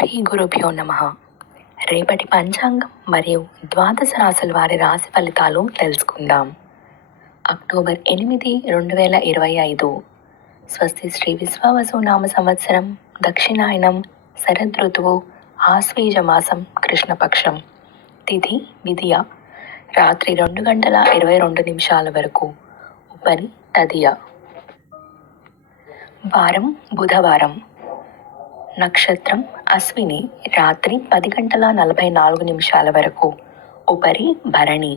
శ్రీ గురుభ్యో నమః. రేపటి పంచాంగం మరియు ద్వాదశ రాశుల వారి రాశి ఫలితాలు తెలుసుకుందాం. అక్టోబర్ 8, 2025. స్వస్తి శ్రీ విశ్వావసునామ సంవత్సరం, దక్షిణాయనం, శరదృతువు, ఆశ్వీజ మాసం, కృష్ణపక్షం. తిథి విధియ, రాత్రి 2 గంటల 22 నిమిషాల వరకు. ఉపరి తదియ. వారం బుధవారం. నక్షత్రం అశ్విని, రాత్రి 10 గంటల 44 నిమిషాల వరకు. ఉపరి భరణి.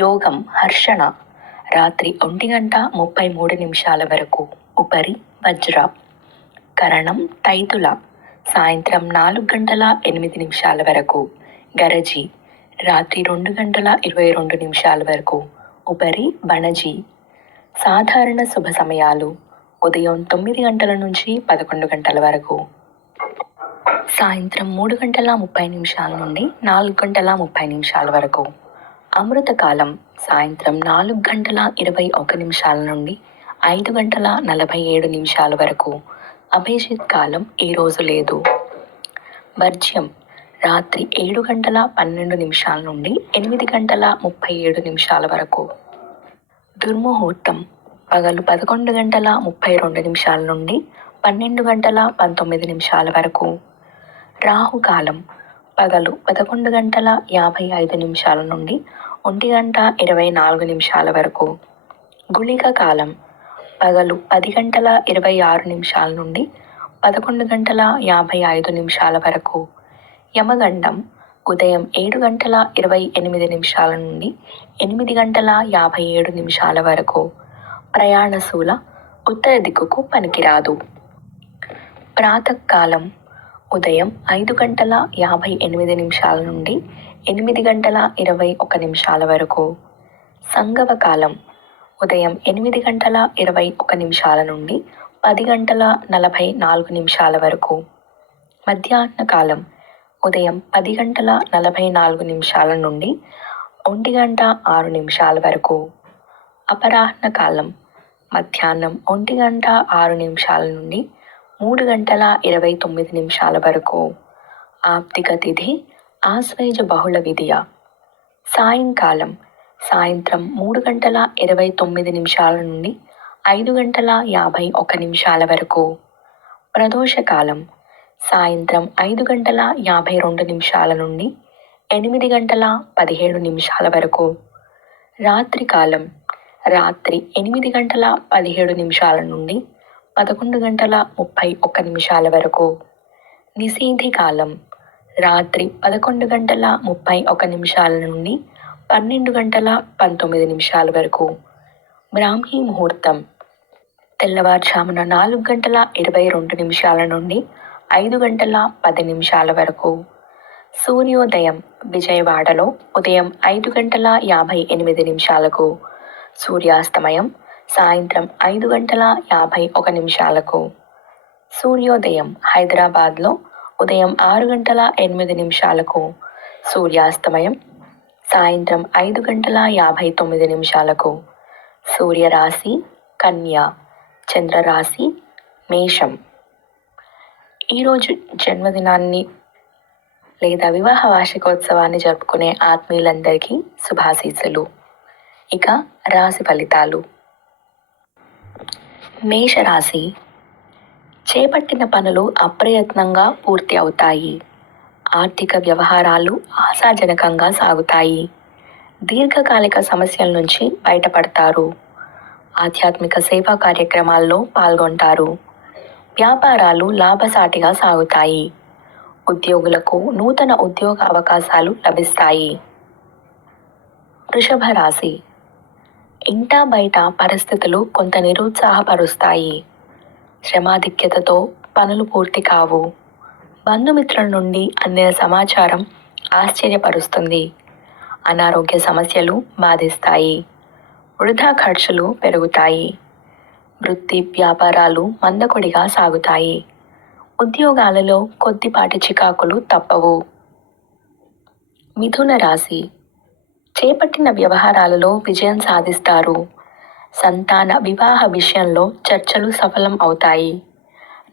యోగం హర్షణ, రాత్రి 1 గంట 33 నిమిషాల వరకు. ఉపరి వజ్ర. కరణం తైతుల, సాయంత్రం 4 గంటల 8 నిమిషాల వరకు. గరజి, రాత్రి 2 గంటల 22 నిమిషాల వరకు. ఉపరి బణజి. సాధారణ శుభ సమయాలు ఉదయం 9 గంటల నుంచి 11 గంటల వరకు. సాయంత్రం 3 గంటల 30 నిమిషాల నుండి 4 గంటల 30 నిమిషాల వరకు. అమృతకాలం సాయంత్రం 4 గంటల 21 నిమిషాల నుండి 5 గంటల 47 నిమిషాల వరకు. అభిజిత్ కాలం ఈరోజు లేదు. వర్జ్యం రాత్రి 7 గంటల 12 నిమిషాల నుండి 8 గంటల 37 నిమిషాల వరకు. దుర్ముహూర్తం పగలు 11 గంటల 32 నిమిషాల నుండి 12 గంటల 19 నిమిషాల వరకు. రాహుకాలం పగలు 11 గంటల 55 నిమిషాల నుండి 1 గంట 24 నిమిషాల వరకు. గుళిక కాలం పగలు 10 గంటల 26 నిమిషాల నుండి 11 గంటల 55 నిమిషాల వరకు. యమగండం ఉదయం 7 గంటల 28 నిమిషాల నుండి 8 గంటల 57 నిమిషాల వరకు. ప్రయాణశూల ఉత్తర దిక్కుకు పనికిరాదు. ప్రాతకాలం ఉదయం 5 గంటల 58 నిమిషాల నుండి 8 గంటల 21 నిమిషాల వరకు. సంగవకాలం ఉదయం 8 గంటల 21 నిమిషాల నుండి 10 గంటల 44 నిమిషాల వరకు. మధ్యాహ్న కాలం ఉదయం 10 గంటల 44 నిమిషాల నుండి 1 గంట 6 నిమిషాల వరకు. అపరాహ్న కాలం మధ్యాహ్నం 1 గంట 6 నిమిషాల నుండి 3 గంటల 29 నిమిషాల వరకు. ఆప్తిక తిథి ఆశ్వయుజ బహుళ విధియ. సాయంకాలం సాయంత్రం 3 గంటల 29 నిమిషాల నుండి 5 గంటల 51 నిమిషాల వరకు. ప్రదోషకాలం సాయంత్రం 5 గంటల 52 నిమిషాల నుండి 8 గంటల 17 నిమిషాల వరకు. రాత్రికాలం రాత్రి 8 గంటల 17 నిమిషాల నుండి 11 గంటల 31 నిమిషాల వరకు. నిశీధి కాలం రాత్రి 11 గంటల 31 నిమిషాల నుండి 12 గంటల 19 నిమిషాల వరకు. బ్రాహ్మీ ముహూర్తం తెల్లవారుజామున 4 గంటల 22 నిమిషాల నుండి 5 గంటల 10 నిమిషాల వరకు. సూర్యోదయం విజయవాడలో ఉదయం 5 గంటల 58 నిమిషాలకు. సూర్యాస్తమయం సాయంత్రం 5 గంటల 51 నిమిషాలకు. సూర్యోదయం హైదరాబాద్లో ఉదయం 6 గంటల 8 నిమిషాలకు. సూర్యాస్తమయం సాయంత్రం 5 గంటల 59 నిమిషాలకు. సూర్యరాశి కన్య, చంద్రరాశి మేషం. ఈరోజు జన్మదినాన్ని లేదా వివాహ వార్షికోత్సవాన్ని జరుపుకునే ఆత్మీయులందరికీ శుభాశీస్సులు. ఇక రాశి ఫలితాలు. మేషరాశి. చేపట్టిన పనులు అప్రయత్నంగా పూర్తి అవుతాయి. ఆర్థిక వ్యవహారాలు ఆశాజనకంగా సాగుతాయి. దీర్ఘకాలిక సమస్యల నుంచి బయటపడతారు. ఆధ్యాత్మిక సేవా కార్యక్రమాల్లో పాల్గొంటారు. వ్యాపారాలు లాభసాటిగా సాగుతాయి. ఉద్యోగులకు నూతన ఉద్యోగ అవకాశాలు లభిస్తాయి. వృషభ రాశి. ఇంటా బయట పరిస్థితులు కొంత నిరుత్సాహపరుస్తాయి. శ్రమాధిక్యతతో పనులు పూర్తి కావు. బంధుమిత్రుల నుండి అందిన సమాచారం ఆశ్చర్యపరుస్తుంది. అనారోగ్య సమస్యలు బాధిస్తాయి. వృధా ఖర్చులు పెరుగుతాయి. వృత్తి వ్యాపారాలు మందకొడిగా సాగుతాయి. ఉద్యోగాలలో కొద్దిపాటి చికాకులు తప్పవు. మిథున రాశి. చేపట్టిన వ్యవహారాలలో విజయం సాధిస్తారు. సంతాన వివాహ విషయంలో చర్చలు సఫలం అవుతాయి.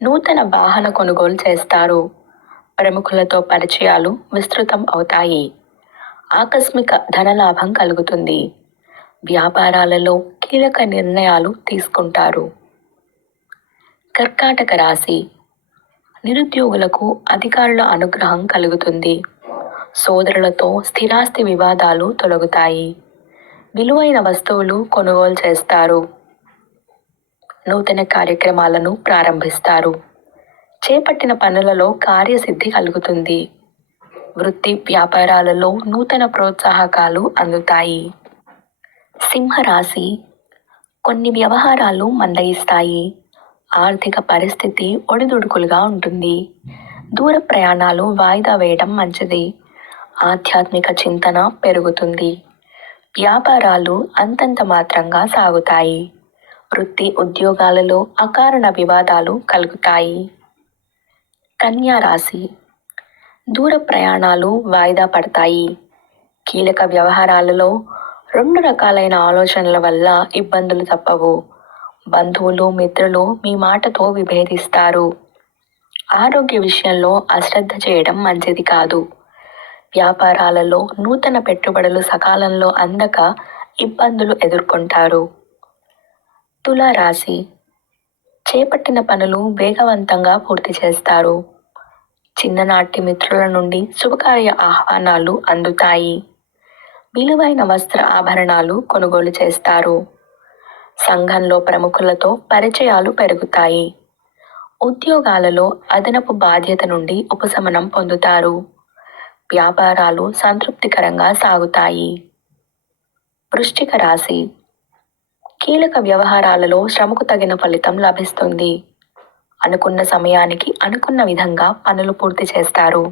నూతన వాహన కొనుగోలు చేస్తారు. ప్రముఖులతో పరిచయాలు విస్తృతం అవుతాయి. ఆకస్మిక ధనలాభం కలుగుతుంది. వ్యాపారాలలో కీలక నిర్ణయాలు తీసుకుంటారు. కర్కాటక రాశి. నిరుద్యోగులకు అధికారుల అనుగ్రహం కలుగుతుంది. సోదరులతో స్థిరాస్తి వివాదాలు తొలగుతాయి. విలువైన వస్తువులు కొనుగోలు చేస్తారు. నూతన కార్యక్రమాలను ప్రారంభిస్తారు. చేపట్టిన పనులలో కార్యసిద్ధి కలుగుతుంది. వృత్తి వ్యాపారాలలో నూతన ప్రోత్సాహకాలు అందుతాయి. సింహరాశి. కొన్ని వ్యవహారాలు మందగిస్తాయి. ఆర్థిక పరిస్థితి ఒడిదుడుకులుగా ఉంటుంది. దూర ప్రయాణాలు వాయిదా వేయడం మంచిది. ఆధ్యాత్మిక చింతన పెరుగుతుంది. వ్యాపారాలు అంతంత మాత్రంగా సాగుతాయి. వృత్తి ఉద్యోగాలలో అకారణ వివాదాలు కలుగుతాయి. కన్యా రాశి. దూర ప్రయాణాలు వాయిదా పడతాయి. కీలక వ్యవహారాలలో 2 రకాలైన ఆలోచనల వల్ల ఇబ్బందులు తప్పవు. బంధువులు మిత్రులు మీ మాటతో విభేదిస్తారు. ఆరోగ్య విషయంలో అశ్రద్ధ చేయడం మంచిది కాదు. వ్యాపారాలలో నూతన పెట్టుబడులు సకాలంలో అందక ఇబ్బందులు ఎదుర్కొంటారు. తులారాశి. చేపట్టిన పనులు వేగవంతంగా పూర్తి చేస్తారు. చిన్ననాటి మిత్రుల నుండి శుభకార్య ఆహ్వానాలు అందుతాయి. విలువైన వస్త్ర ఆభరణాలు కొనుగోలు చేస్తారు. సంఘంలో ప్రముఖులతో పరిచయాలు పెరుగుతాయి. ఉద్యోగాలలో అదనపు బాధ్యత నుండి ఉపశమనం పొందుతారు. వ్యాపారాలు సంతృప్తికరంగా సాగుతాయి. వృశ్చిక రాశి. కీలక వ్యవహారాలలో శ్రమకు తగిన ఫలితం లభిస్తుంది. అనుకున్న సమయానికి అనుకున్న విధంగా పనులు పూర్తి చేస్తారు.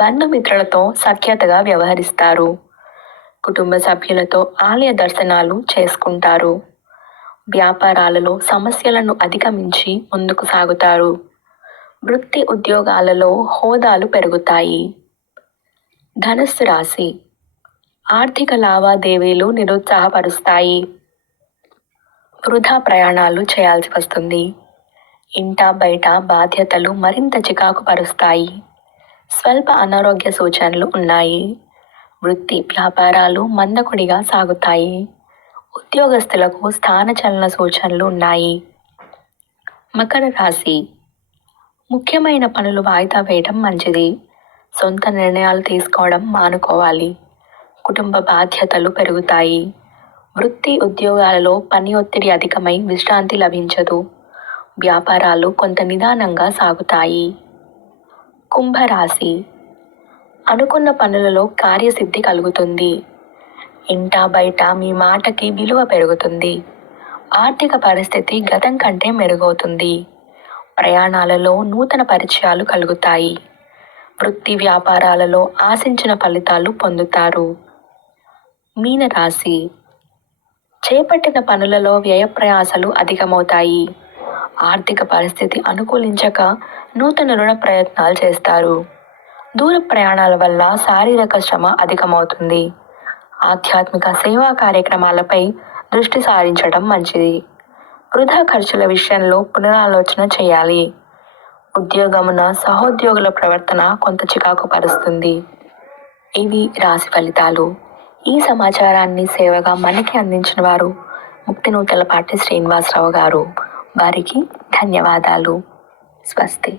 బంధుమిత్రులతో సఖ్యతగా వ్యవహరిస్తారు. కుటుంబ సభ్యులతో ఆలయ దర్శనాలు చేసుకుంటారు. వ్యాపారాలలో సమస్యలను అధిగమించి ముందుకు సాగుతారు. వృత్తి ఉద్యోగాలలో హోదాలు పెరుగుతాయి. ధనుస్సు రాశి. ఆర్థిక లావాదేవీలు నిరుత్సాహపరుస్తాయి. వృధా ప్రయాణాలు చేయాల్సి వస్తుంది. ఇంటా బయట బాధ్యతలు మరింత చికాకు పరుస్తాయి. స్వల్ప అనారోగ్య సూచనలు ఉన్నాయి. వృత్తి వ్యాపారాలు మందకొడిగా సాగుతాయి. ఉద్యోగస్తులకు స్థానచలన సూచనలు ఉన్నాయి. మకర రాశి. ముఖ్యమైన పనులు వాయిదా వేయడం మంచిది. సొంత నిర్ణయాలు తీసుకోవడం మానుకోవాలి. కుటుంబ బాధ్యతలు పెరుగుతాయి. వృత్తి ఉద్యోగాలలో పని ఒత్తిడి అధికమై విశ్రాంతి లభించదు. వ్యాపారాలు కొంత నిదానంగా సాగుతాయి. కుంభరాశి. అనుకున్న పనులలో కార్యసిద్ధి కలుగుతుంది. ఇంటా బయట మీ మాటకి విలువ పెరుగుతుంది. ఆర్థిక పరిస్థితి గతం కంటే మెరుగవుతుంది. ప్రయాణాలలో నూతన పరిచయాలు కలుగుతాయి. వృత్తి వ్యాపారాలలో ఆశించిన ఫలితాలు పొందుతారు. మీనరాశి. చేపట్టిన పనులలో వ్యయ ప్రయాసలు అధికమవుతాయి. ఆర్థిక పరిస్థితి అనుకూలించక నూతన రుణ ప్రయత్నాలు చేస్తారు. దూర ప్రయాణాల వల్ల శారీరక శ్రమ అధికమవుతుంది. ఆధ్యాత్మిక సేవా కార్యక్రమాలపై దృష్టి సారించడం మంచిది. వృధా ఖర్చుల విషయంలో పునరాలోచన చేయాలి. ఉద్యోగమున సహోద్యోగుల ప్రవర్తన కొంత చికాకు పరుస్తుంది. ఇవి రాశి ఫలితాలు. ఈ సమాచారాన్ని సేవగా మనకి అందించిన వారు ముక్తినూతలపాటి శ్రీనివాసరావు గారు. వారికి ధన్యవాదాలు. స్వస్తి.